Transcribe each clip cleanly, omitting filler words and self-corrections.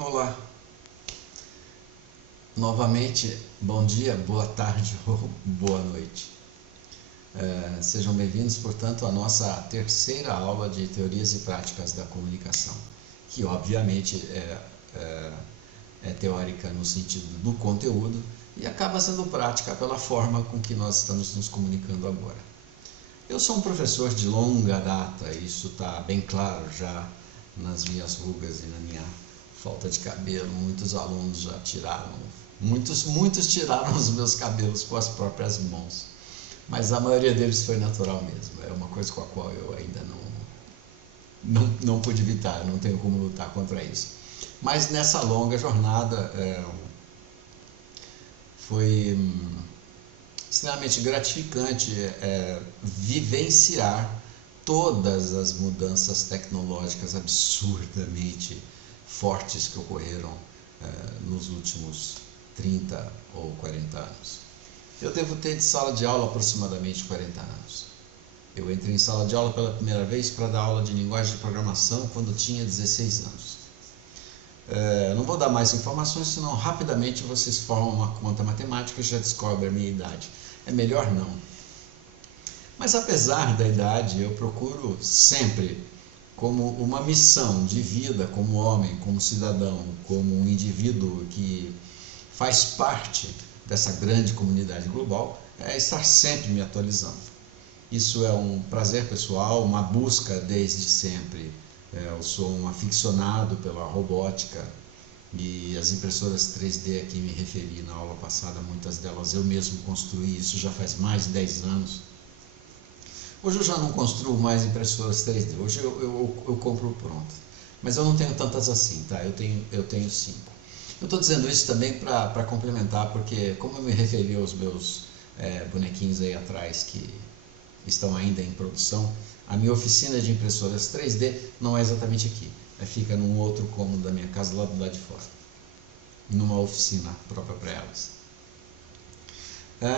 Olá, novamente, bom dia, boa tarde ou boa noite. Sejam bem-vindos, portanto, à nossa terceira aula de Teorias e Práticas da Comunicação, que obviamente é teórica no sentido do conteúdo e acaba sendo prática pela forma com que nós estamos nos comunicando agora. Eu sou um professor de longa data, isso está bem claro já nas minhas rugas e na minha falta de cabelo. Muitos alunos já tiraram, muitos tiraram os meus cabelos com as próprias mãos, mas a maioria deles foi natural mesmo. É uma coisa com a qual eu ainda não pude evitar, não tenho como lutar contra isso. Mas nessa longa jornada foi extremamente gratificante vivenciar todas as mudanças tecnológicas absurdamente fortes que ocorreram nos últimos 30 ou 40 anos. Eu devo ter de sala de aula aproximadamente 40 anos. Eu entrei em sala de aula pela primeira vez para dar aula de linguagem de programação quando tinha 16 anos. Não vou dar mais informações, senão rapidamente vocês formam uma conta matemática e já descobrem a minha idade. É melhor não. Mas apesar da idade, eu procuro sempre, como uma missão de vida, como homem, como cidadão, como um indivíduo que faz parte dessa grande comunidade global, estar sempre me atualizando. Isso é um prazer pessoal, uma busca desde sempre. Eu sou um aficionado pela robótica e as impressoras 3D a que me referi na aula passada, muitas delas eu mesmo construí, isso já faz mais de 10 anos. Hoje eu já não construo mais impressoras 3D, hoje eu compro pronta, mas eu não tenho tantas assim, tá? Eu tenho 5. Eu estou dizendo isso também para complementar, porque como eu me referi aos meus bonequinhos aí atrás que estão ainda em produção, a minha oficina de impressoras 3D não é exatamente aqui, fica num outro cômodo da minha casa, lá do lado de fora, numa oficina própria para elas.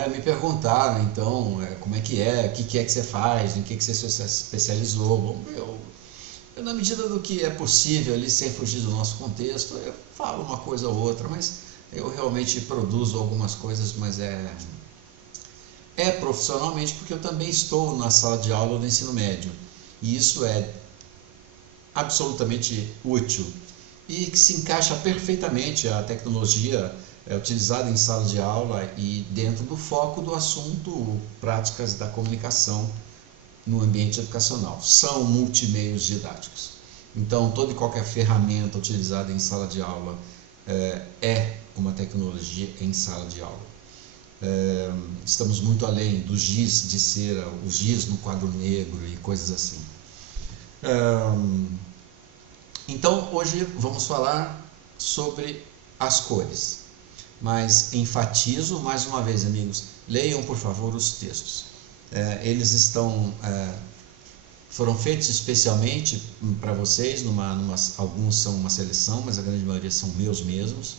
Me perguntaram então como é que o que é que você faz, em que você se especializou. Bom, eu, na medida do que é possível ali, sem fugir do nosso contexto, eu falo uma coisa ou outra, mas eu realmente produzo algumas coisas, mas profissionalmente, porque eu também estou na sala de aula do ensino médio, e isso é absolutamente útil, e que se encaixa perfeitamente a tecnologia utilizada em sala de aula e dentro do foco do assunto práticas da comunicação no ambiente educacional. São multimeios didáticos. Então, toda e qualquer ferramenta utilizada em sala de aula é uma tecnologia em sala de aula. Estamos muito além do giz de cera, o giz no quadro negro e coisas assim. Então, hoje vamos falar sobre as cores. Mas enfatizo mais uma vez, amigos, leiam por favor os textos. Eles foram feitos especialmente para vocês, alguns são uma seleção, mas a grande maioria são meus mesmos.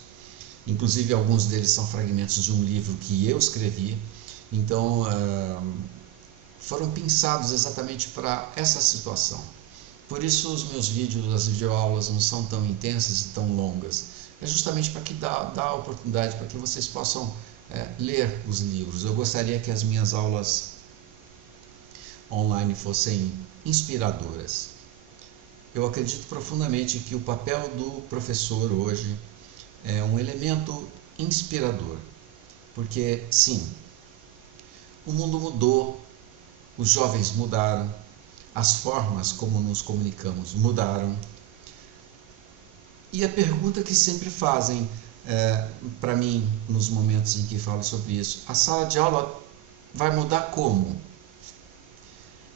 Inclusive alguns deles são fragmentos de um livro que eu escrevi. Então foram pensados exatamente para essa situação. Por isso os meus vídeos, as videoaulas não são tão intensas e tão longas. É justamente para que dá a oportunidade para que vocês possam ler os livros. Eu gostaria que as minhas aulas online fossem inspiradoras. Eu acredito profundamente que o papel do professor hoje é um elemento inspirador, porque sim, o mundo mudou, os jovens mudaram, as formas como nos comunicamos mudaram. E a pergunta que sempre fazem para mim nos momentos em que falo sobre isso: a sala de aula vai mudar como?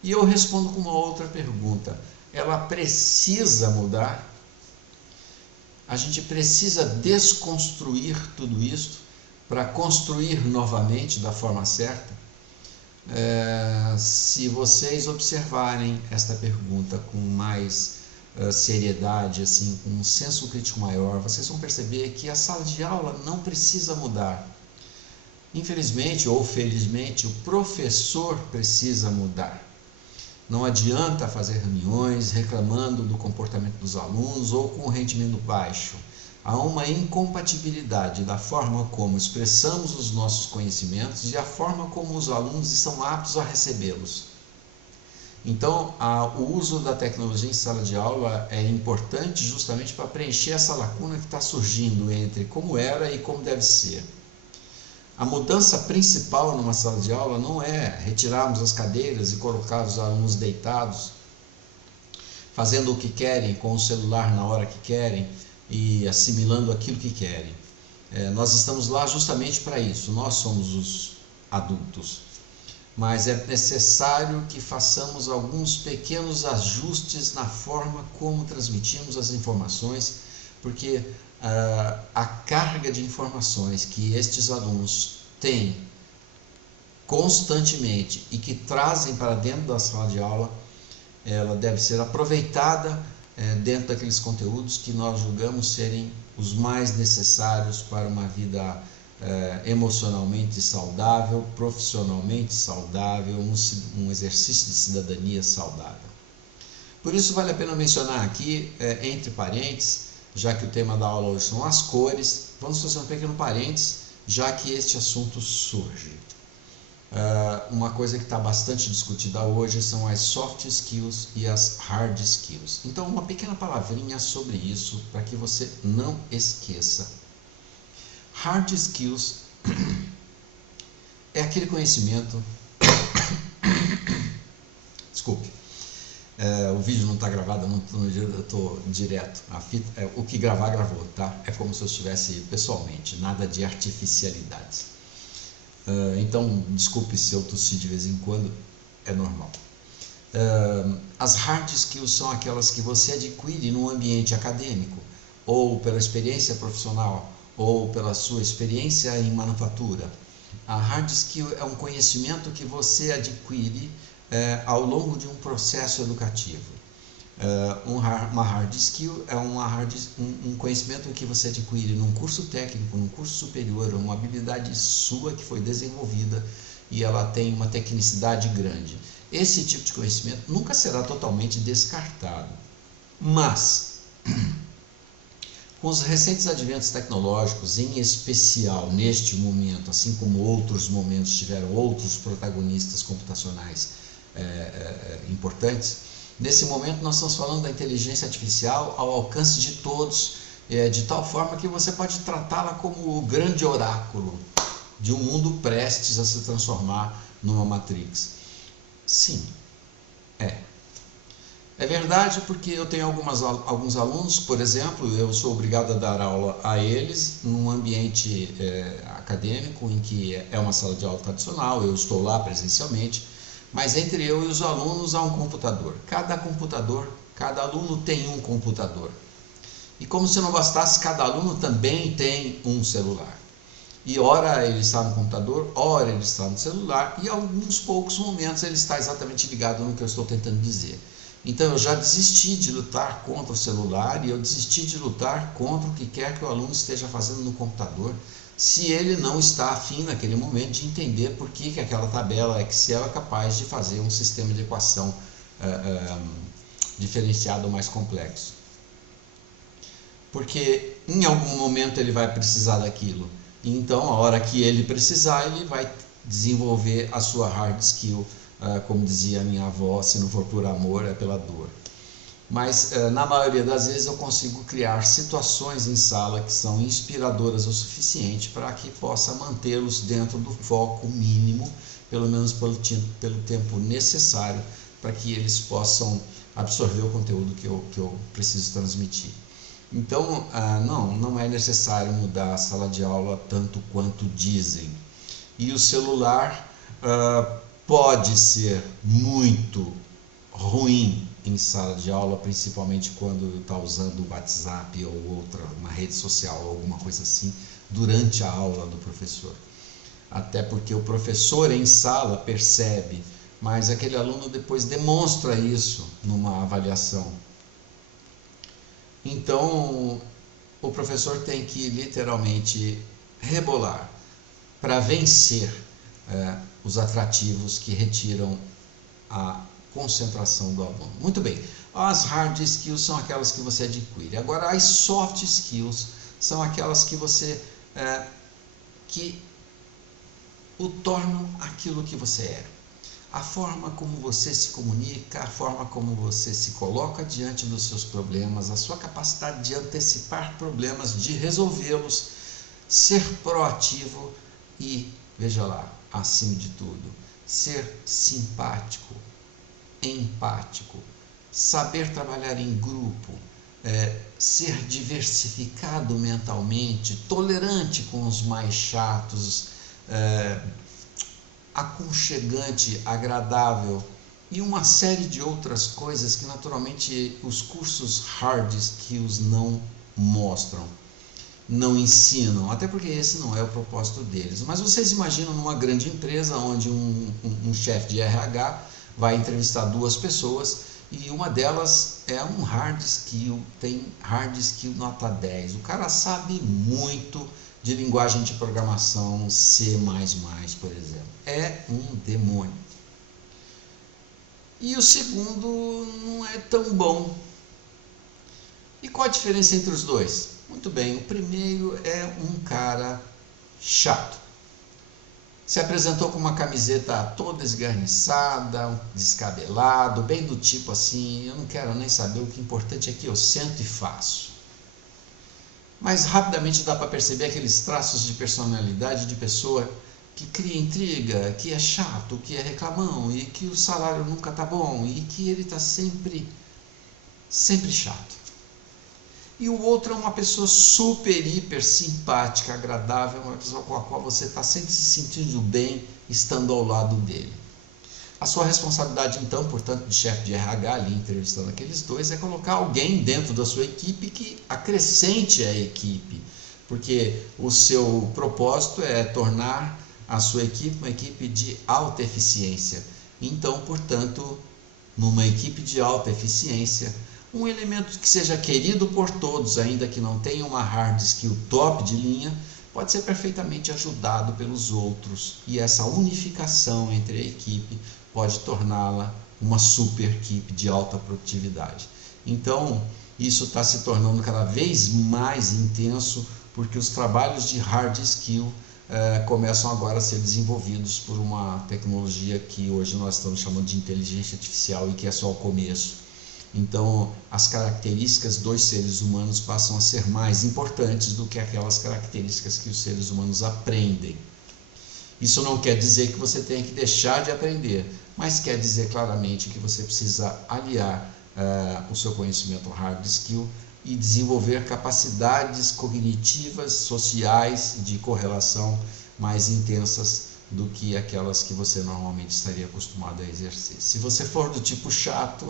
E eu respondo com uma outra pergunta: ela precisa mudar? A gente precisa desconstruir tudo isso para construir novamente da forma certa? Se vocês observarem esta pergunta com mais seriedade, assim, com um senso crítico maior, vocês vão perceber que a sala de aula não precisa mudar. Infelizmente ou felizmente, o professor precisa mudar. Não adianta fazer reuniões reclamando do comportamento dos alunos ou com o rendimento baixo. há uma incompatibilidade da forma como expressamos os nossos conhecimentos e a forma como os alunos estão aptos a recebê-los. Então, o uso da tecnologia em sala de aula é importante justamente para preencher essa lacuna que está surgindo entre como era e como deve ser. A mudança principal numa sala de aula não é retirarmos as cadeiras e colocar os alunos deitados, fazendo o que querem, com o celular na hora que querem e assimilando aquilo que querem. Nós estamos lá justamente para isso, nós somos os adultos. Mas é necessário que façamos alguns pequenos ajustes na forma como transmitimos as informações, porque a carga de informações que estes alunos têm constantemente e que trazem para dentro da sala de aula, ela deve ser aproveitada dentro daqueles conteúdos que nós julgamos serem os mais necessários para uma vida emocionalmente saudável, profissionalmente saudável, um exercício de cidadania saudável. Por isso vale a pena mencionar aqui, entre parênteses, já que o tema da aula hoje são as cores, vamos fazer um pequeno parênteses, já que este assunto surge. Uma coisa que está bastante discutida hoje são as soft skills e as hard skills. Então, uma pequena palavrinha sobre isso, para que você não esqueça. Hard skills é aquele conhecimento... Desculpe, o vídeo não está gravado, eu estou direto. A fita, o que gravar, gravou, tá? É como se eu estivesse pessoalmente, nada de artificialidades. Então, desculpe se eu tossir de vez em quando, é normal. As hard skills são aquelas que você adquire no ambiente acadêmico, ou pela experiência profissional, ou pela sua experiência em manufatura. A hard skill é um conhecimento que você adquire ao longo de um processo educativo. Uma hard skill é um conhecimento que você adquire num curso técnico, num curso superior, uma habilidade sua que foi desenvolvida e ela tem uma tecnicidade grande. Esse tipo de conhecimento nunca será totalmente descartado, mas com os recentes adventos tecnológicos, em especial neste momento, assim como outros momentos tiveram outros protagonistas computacionais importantes, nesse momento nós estamos falando da inteligência artificial ao alcance de todos, de tal forma que você pode tratá-la como o grande oráculo de um mundo prestes a se transformar numa Matrix. Sim, é verdade, porque eu tenho alguns alunos, por exemplo, eu sou obrigado a dar aula a eles num ambiente acadêmico, em que é uma sala de aula tradicional, eu estou lá presencialmente, mas entre eu e os alunos há um computador. Cada aluno tem um computador. E como se não bastasse, cada aluno também tem um celular. E ora ele está no computador, ora ele está no celular, e em alguns poucos momentos ele está exatamente ligado no que eu estou tentando dizer. Então eu já desisti de lutar contra o celular e eu desisti de lutar contra o que quer que o aluno esteja fazendo no computador, se ele não está afim naquele momento de entender por que aquela tabela Excel é capaz de fazer um sistema de equação diferenciado mais complexo. Porque em algum momento ele vai precisar daquilo. Então, a hora que ele precisar, ele vai desenvolver a sua hard skill. Como dizia a minha avó, se não for por amor, é pela dor. Mas, na maioria das vezes, eu consigo criar situações em sala que são inspiradoras o suficiente para que possa mantê-los dentro do foco mínimo, pelo menos pelo tempo necessário, para que eles possam absorver o conteúdo que eu preciso transmitir. Então, não é necessário mudar a sala de aula tanto quanto dizem. E o celular pode ser muito ruim em sala de aula, principalmente quando está usando o WhatsApp ou uma rede social ou alguma coisa assim, durante a aula do professor. Até porque o professor em sala percebe, mas aquele aluno depois demonstra isso numa avaliação. Então, o professor tem que literalmente rebolar para vencer os atrativos que retiram a concentração do aluno. Muito bem, as hard skills são aquelas que você adquire. Agora, as soft skills são aquelas que você que o tornam aquilo que você é. A forma como você se comunica, a forma como você se coloca diante dos seus problemas, a sua capacidade de antecipar problemas, de resolvê-los, ser proativo e, veja lá, acima de tudo, ser simpático, empático, saber trabalhar em grupo, ser diversificado mentalmente, tolerante com os mais chatos, aconchegante, agradável e uma série de outras coisas que naturalmente os cursos hard skills não mostram, não ensinam, até porque esse não é o propósito deles. Mas vocês imaginam numa grande empresa onde um chefe de RH vai entrevistar duas pessoas e uma delas é um hard skill, tem hard skill nota 10. O cara sabe muito de linguagem de programação C++, por exemplo. É um demônio. E o segundo não é tão bom. E qual a diferença entre os dois? Muito bem, o primeiro é um cara chato. Se apresentou com uma camiseta toda esgarniçada, descabelado, bem do tipo assim, eu não quero nem saber, o que é importante é que eu sento e faço. Mas rapidamente dá para perceber aqueles traços de personalidade de pessoa que cria intriga, que é chato, que é reclamão e que o salário nunca tá bom e que ele tá sempre chato. E o outro é uma pessoa super, hiper simpática, agradável, uma pessoa com a qual você está sempre se sentindo bem estando ao lado dele. A sua responsabilidade, então, portanto, de chefe de RH ali entrevistando aqueles dois, é colocar alguém dentro da sua equipe que acrescente a equipe, porque o seu propósito é tornar a sua equipe uma equipe de alta eficiência. Então, portanto, numa equipe de alta eficiência, um elemento que seja querido por todos, ainda que não tenha uma hard skill top de linha, pode ser perfeitamente ajudado pelos outros, e essa unificação entre a equipe pode torná-la uma super equipe de alta produtividade. Então, isso está se tornando cada vez mais intenso, porque os trabalhos de hard skill começam agora a ser desenvolvidos por uma tecnologia que hoje nós estamos chamando de inteligência artificial e que é só o começo. Então, as características dos seres humanos passam a ser mais importantes do que aquelas características que os seres humanos aprendem. Isso não quer dizer que você tenha que deixar de aprender, mas quer dizer claramente que você precisa aliar o seu conhecimento hard skill e desenvolver capacidades cognitivas, sociais, de correlação mais intensas do que aquelas que você normalmente estaria acostumado a exercer. Se você for do tipo chato,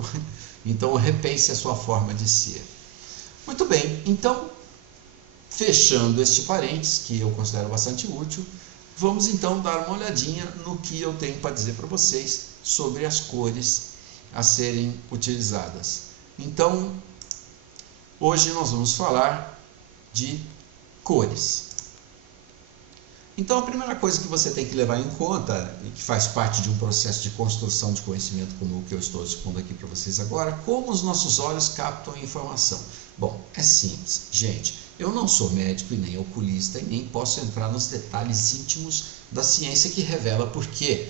então repense a sua forma de ser. Muito bem, então, fechando este parênteses, que eu considero bastante útil, vamos então dar uma olhadinha no que eu tenho para dizer para vocês sobre as cores a serem utilizadas. Então, hoje nós vamos falar de cores. Então, a primeira coisa que você tem que levar em conta, e que faz parte de um processo de construção de conhecimento como o que eu estou expondo aqui para vocês agora, como os nossos olhos captam a informação. Bom, é simples. Gente, eu não sou médico e nem oculista e nem posso entrar nos detalhes íntimos da ciência que revela por que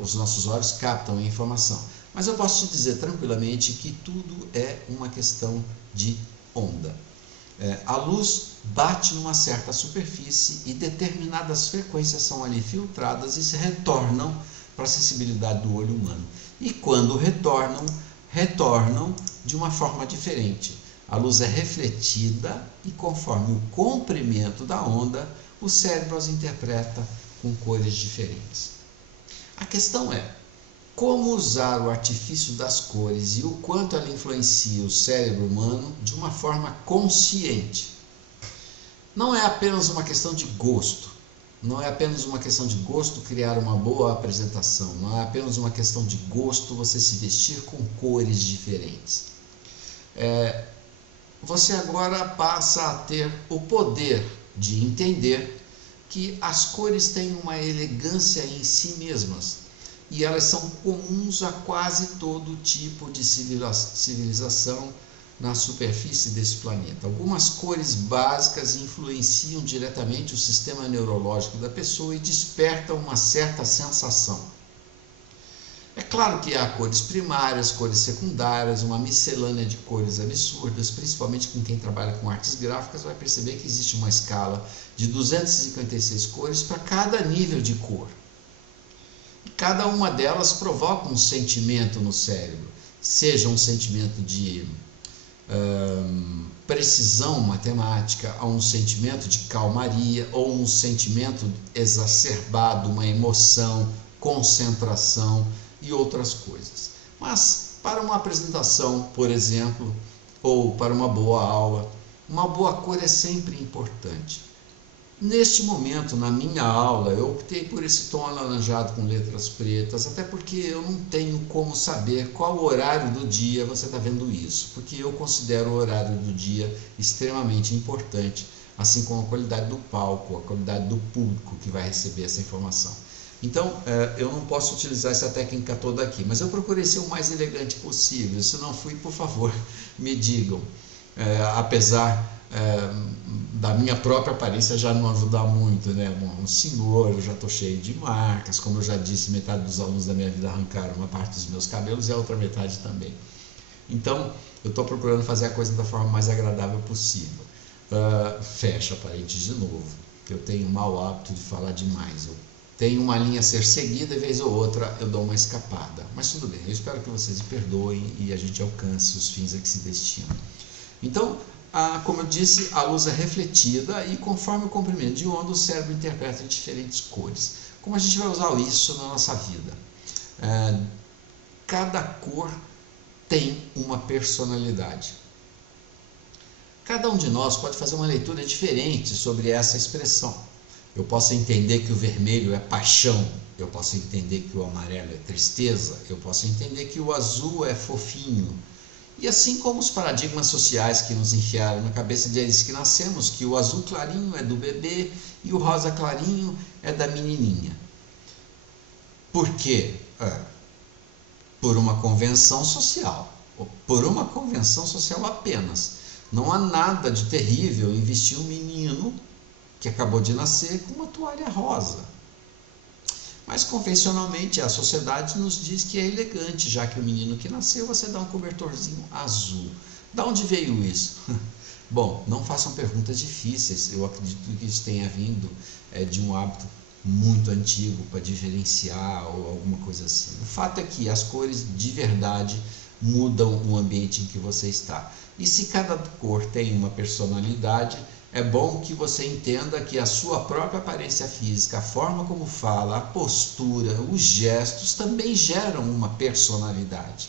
os nossos olhos captam a informação. Mas eu posso te dizer tranquilamente que tudo é uma questão de onda. A luz bate numa certa superfície e determinadas frequências são ali filtradas e se retornam para a sensibilidade do olho humano. E quando retornam de uma forma diferente. A luz é refletida e conforme o comprimento da onda, o cérebro as interpreta com cores diferentes. A questão é, como usar o artifício das cores e o quanto ela influencia o cérebro humano de uma forma consciente. Não é apenas uma questão de gosto, não é apenas uma questão de gosto criar uma boa apresentação, não é apenas uma questão de gosto você se vestir com cores diferentes. Você agora passa a ter o poder de entender que as cores têm uma elegância em si mesmas e elas são comuns a quase todo tipo de civilização, na superfície desse planeta. Algumas cores básicas influenciam diretamente o sistema neurológico da pessoa e despertam uma certa sensação. É claro que há cores primárias, cores secundárias, uma miscelânea de cores absurdas, principalmente com quem trabalha com artes gráficas vai perceber que existe uma escala de 256 cores para cada nível de cor. E cada uma delas provoca um sentimento no cérebro, seja um sentimento de precisão matemática, a um sentimento de calmaria ou um sentimento exacerbado, uma emoção, concentração e outras coisas. Mas para uma apresentação, por exemplo, ou para uma boa aula, uma boa cor é sempre importante. Neste momento, na minha aula, eu optei por esse tom alaranjado com letras pretas, até porque eu não tenho como saber qual horário do dia você está vendo isso, porque eu considero o horário do dia extremamente importante, assim como a qualidade do palco, a qualidade do público que vai receber essa informação. Então, eu não posso utilizar essa técnica toda aqui, mas eu procurei ser o mais elegante possível. Se não fui, por favor, me digam. Apesar da minha própria aparência já não ajudar muito, né? Um senhor, eu já estou cheio de marcas, como eu já disse, metade dos alunos da minha vida arrancaram uma parte dos meus cabelos e a outra metade também. Então, eu estou procurando fazer a coisa da forma mais agradável possível. Fecha parênteses de novo, que eu tenho o mau hábito de falar demais. Eu tenho uma linha a ser seguida e vez ou outra eu dou uma escapada. Mas tudo bem, eu espero que vocês me perdoem e a gente alcance os fins a que se destinam. Então, como eu disse, a luz é refletida e conforme o comprimento de onda o cérebro interpreta diferentes cores. Como a gente vai usar isso na nossa vida? Cada cor tem uma personalidade. Cada um de nós pode fazer uma leitura diferente sobre essa expressão. Eu posso entender que o vermelho é paixão, eu posso entender que o amarelo é tristeza, eu posso entender que o azul é fofinho. E assim como os paradigmas sociais que nos enfiaram na cabeça desde que nascemos, que o azul clarinho é do bebê e o rosa clarinho é da menininha. Por quê? Por uma convenção social, por uma convenção social apenas. Não há nada de terrível em vestir um menino que acabou de nascer com uma toalha rosa. Mas convencionalmente a sociedade nos diz que é elegante, já que o menino que nasceu você dá um cobertorzinho azul. Da onde veio isso? Bom, não façam perguntas difíceis, eu acredito que isso tenha vindo de um hábito muito antigo para diferenciar ou alguma coisa assim. O fato é que as cores de verdade mudam o ambiente em que você está. E se cada cor tem uma personalidade, é bom que você entenda que a sua própria aparência física, a forma como fala, a postura, os gestos também geram uma personalidade.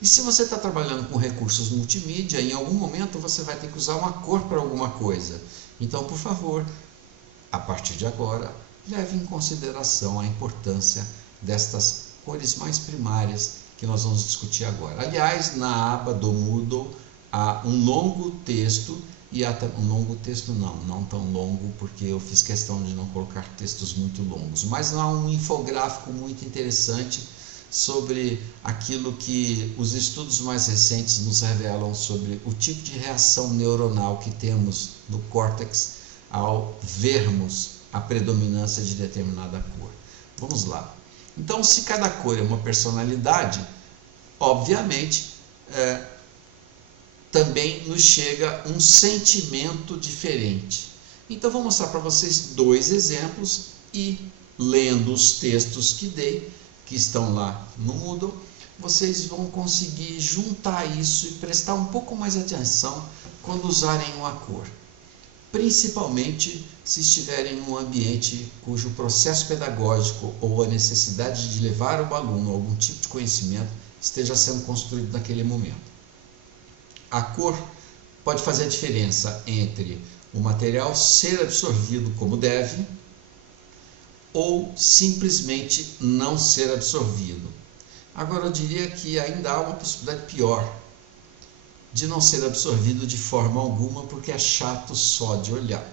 E se você está trabalhando com recursos multimídia, em algum momento você vai ter que usar uma cor para alguma coisa. Então, por favor, a partir de agora, leve em consideração a importância destas cores mais primárias que nós vamos discutir agora. Aliás, na aba do Moodle há um longo texto, e até um longo texto não tão longo, porque eu fiz questão de não colocar textos muito longos, mas há um infográfico muito interessante sobre aquilo que os estudos mais recentes nos revelam sobre o tipo de reação neuronal que temos no córtex ao vermos a predominância de determinada cor. Vamos lá. Então, se cada cor é uma personalidade, obviamente, também nos chega um sentimento diferente. Então, vou mostrar para vocês dois exemplos e, lendo os textos que dei, que estão lá no Moodle, vocês vão conseguir juntar isso e prestar um pouco mais atenção quando usarem uma cor. Principalmente se estiverem em um ambiente cujo processo pedagógico ou a necessidade de levar o aluno a algum tipo de conhecimento esteja sendo construído naquele momento. A cor pode fazer a diferença entre o material ser absorvido como deve ou simplesmente não ser absorvido. Agora, eu diria que ainda há uma possibilidade pior, de não ser absorvido de forma alguma, porque é chato só de olhar.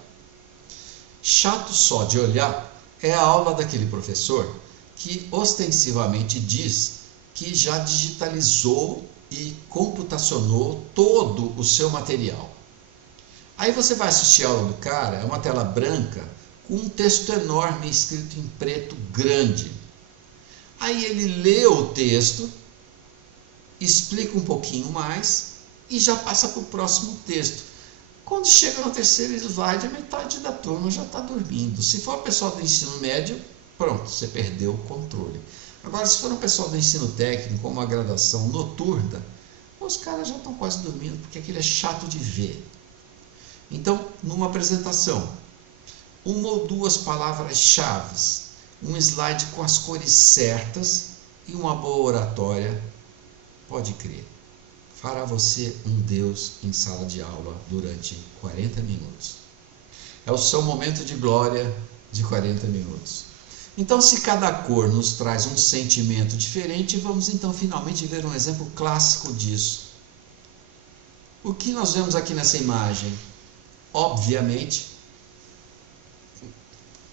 Chato só de olhar é a aula daquele professor que ostensivamente diz que já digitalizou e computacionou todo o seu material. Aí você vai assistir a aula do cara, é uma tela branca com um texto enorme escrito em preto grande. Aí ele lê o texto, explica um pouquinho mais e já passa para o próximo texto. Quando chega no terceiro slide, a metade da turma já está dormindo. Se for o pessoal do ensino médio, pronto, você perdeu o controle. Agora, se for um pessoal do ensino técnico, como a graduação noturna, os caras já estão quase dormindo, porque aquilo é chato de ver. Então, numa apresentação, uma ou duas palavras-chave, um slide com as cores certas e uma boa oratória, pode crer, fará você um Deus em sala de aula durante 40 minutos. É o seu momento de glória de 40 minutos. Então, se cada cor nos traz um sentimento diferente, vamos então finalmente ver um exemplo clássico disso. O que nós vemos aqui nessa imagem? Obviamente,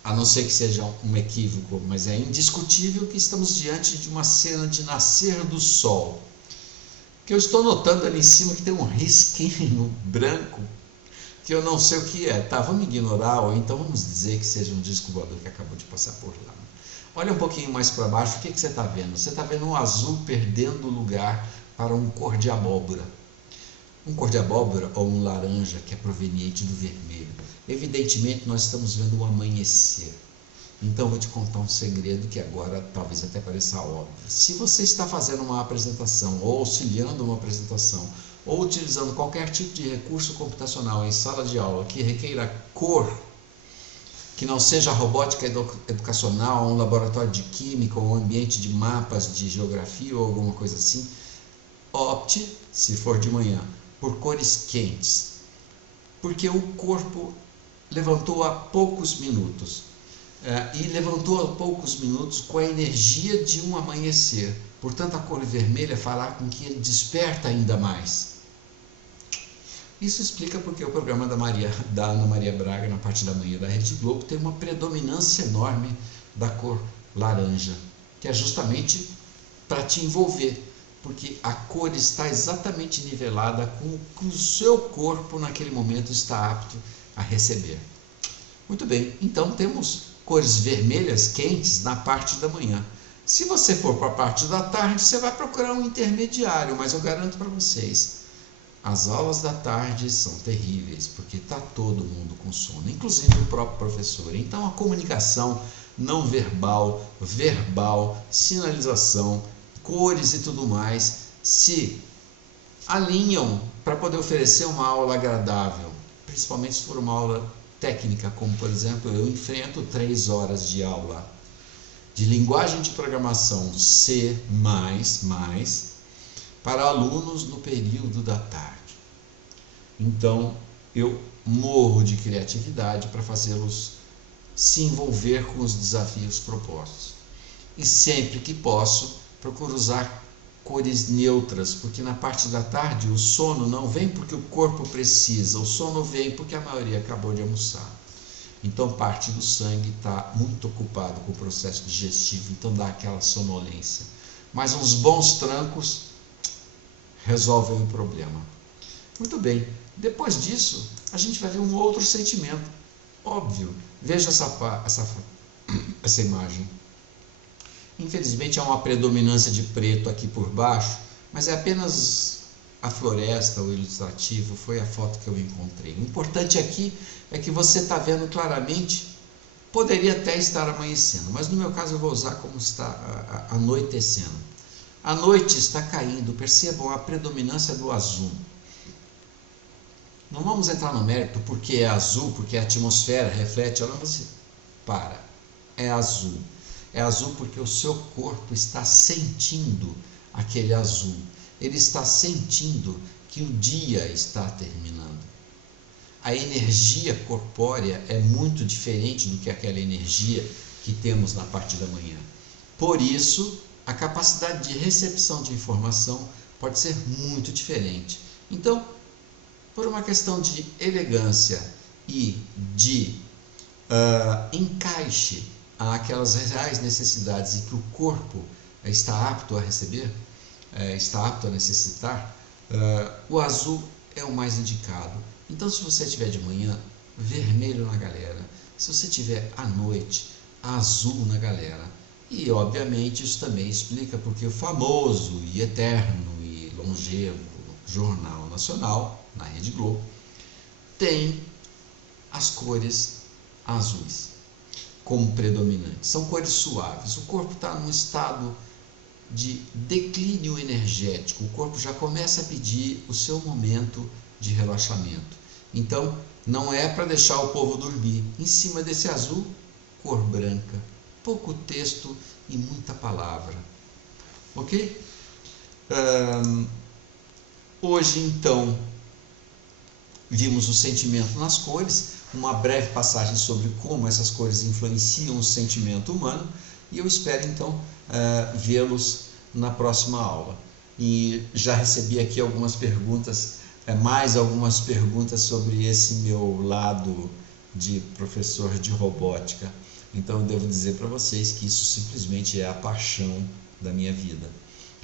a não ser que seja um equívoco, mas é indiscutível que estamos diante de uma cena de nascer do sol. Que eu estou notando ali em cima que tem um risquinho branco, que eu não sei o que é. Tá, vamos ignorar, ou então vamos dizer que seja um disco voador que acabou de passar por lá. Olha um pouquinho mais para baixo, o que você está vendo? Você está vendo um azul perdendo lugar para um cor de abóbora. Um cor de abóbora ou um laranja que é proveniente do vermelho. Evidentemente, nós estamos vendo o amanhecer. Então, eu vou te contar um segredo que agora talvez até pareça óbvio. Se você está fazendo uma apresentação, ou auxiliando uma apresentação, ou utilizando qualquer tipo de recurso computacional em sala de aula que requeira cor, que não seja robótica educacional, um laboratório de química, ou um ambiente de mapas de geografia, ou alguma coisa assim, opte, se for de manhã, por cores quentes, porque o corpo levantou há poucos minutos, e levantou há poucos minutos com a energia de um amanhecer. Portanto, a cor vermelha fará com que ele desperta ainda mais. Isso explica porque o programa da Ana Maria Braga, na parte da manhã da Rede Globo, tem uma predominância enorme da cor laranja, que é justamente para te envolver, porque a cor está exatamente nivelada com o que o seu corpo naquele momento está apto a receber. Muito bem, então temos cores vermelhas quentes na parte da manhã. Se você for para a parte da tarde, você vai procurar um intermediário, mas eu garanto para vocês, as aulas da tarde são terríveis, porque está todo mundo com sono, inclusive o próprio professor. Então a comunicação não verbal, verbal, sinalização, cores e tudo mais, se alinham para poder oferecer uma aula agradável, principalmente se for uma aula técnica, como por exemplo, eu enfrento 3 horas de aula de linguagem de programação C++, para alunos no período da tarde. Então, eu morro de criatividade para fazê-los se envolver com os desafios propostos. E sempre que posso, procuro usar cores neutras, porque na parte da tarde o sono não vem porque o corpo precisa, o sono vem porque a maioria acabou de almoçar. Então parte do sangue está muito ocupado com o processo digestivo, então dá aquela sonolência. Mas uns bons trancos resolvem o problema. Muito bem, depois disso a gente vai ver um outro sentimento, óbvio. Veja essa imagem. Infelizmente há uma predominância de preto aqui por baixo, mas é apenas a floresta, o ilustrativo, foi a foto que eu encontrei. O importante aqui é que você está vendo claramente, poderia até estar amanhecendo, mas no meu caso eu vou usar como está anoitecendo. A noite está caindo, percebam a predominância do azul. Não vamos entrar no mérito porque é azul, porque a atmosfera reflete, olha, você para, é azul. É azul porque o seu corpo está sentindo aquele azul. Ele está sentindo que o dia está terminando. A energia corpórea é muito diferente do que aquela energia que temos na parte da manhã. Por isso, a capacidade de recepção de informação pode ser muito diferente. Então, por uma questão de elegância e de encaixe àquelas reais necessidades e que o corpo está apto a receber, está apto a necessitar, o azul é o mais indicado. Então, se você tiver de manhã, vermelho na galera. Se você tiver à noite, azul na galera. E, obviamente, isso também explica porque o famoso e eterno e longevo Jornal Nacional, na Rede Globo, tem as cores azuis como predominantes. São cores suaves. O corpo está num estado de declínio energético. O corpo já começa a pedir o seu momento de relaxamento. Então, não é para deixar o povo dormir. Em cima desse azul, cor branca, pouco texto e muita palavra. Ok? Hoje, então, vimos o sentimento nas cores, uma breve passagem sobre como essas cores influenciam o sentimento humano, e eu espero, então, vê-los na próxima aula. E já recebi aqui algumas perguntas, mais algumas perguntas sobre esse meu lado de professor de robótica. Então eu devo dizer para vocês que isso simplesmente é a paixão da minha vida.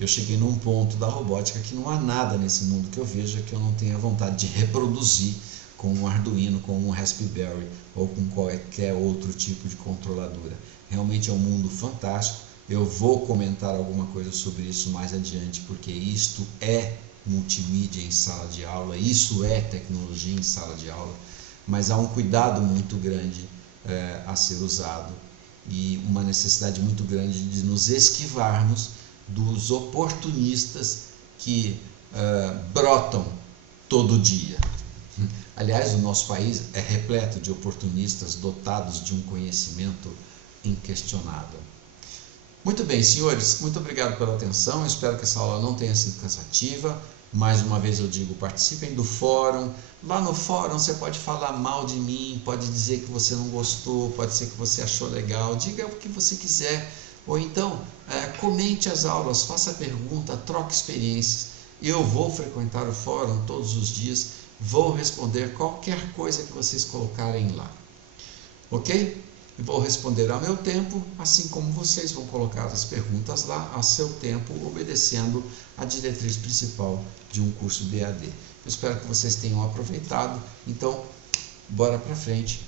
Eu cheguei num ponto da robótica que não há nada nesse mundo que eu veja que eu não tenha vontade de reproduzir com um Arduino, com um Raspberry ou com qualquer outro tipo de controladora. Realmente é um mundo fantástico. Eu vou comentar alguma coisa sobre isso mais adiante, porque isto é multimídia em sala de aula, isso é tecnologia em sala de aula, mas há um cuidado muito grande a ser usado e uma necessidade muito grande de nos esquivarmos dos oportunistas que brotam todo dia. Aliás, o nosso país é repleto de oportunistas dotados de um conhecimento inquestionável. Muito bem, senhores, muito obrigado pela atenção. Eu espero que essa aula não tenha sido cansativa. Mais uma vez eu digo, participem do fórum. Lá no fórum você pode falar mal de mim, pode dizer que você não gostou, pode ser que você achou legal, diga o que você quiser. Ou então, comente as aulas, faça pergunta, troque experiências. Eu vou frequentar o fórum todos os dias, vou responder qualquer coisa que vocês colocarem lá. Ok? Vou responder ao meu tempo, assim como vocês vão colocar as perguntas lá a seu tempo, obedecendo a diretriz principal de um curso BAD. Eu espero que vocês tenham aproveitado. Então, bora para frente.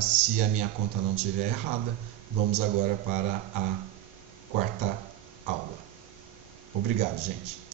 Se a minha conta não estiver errada, vamos agora para a quarta aula. Obrigado, gente.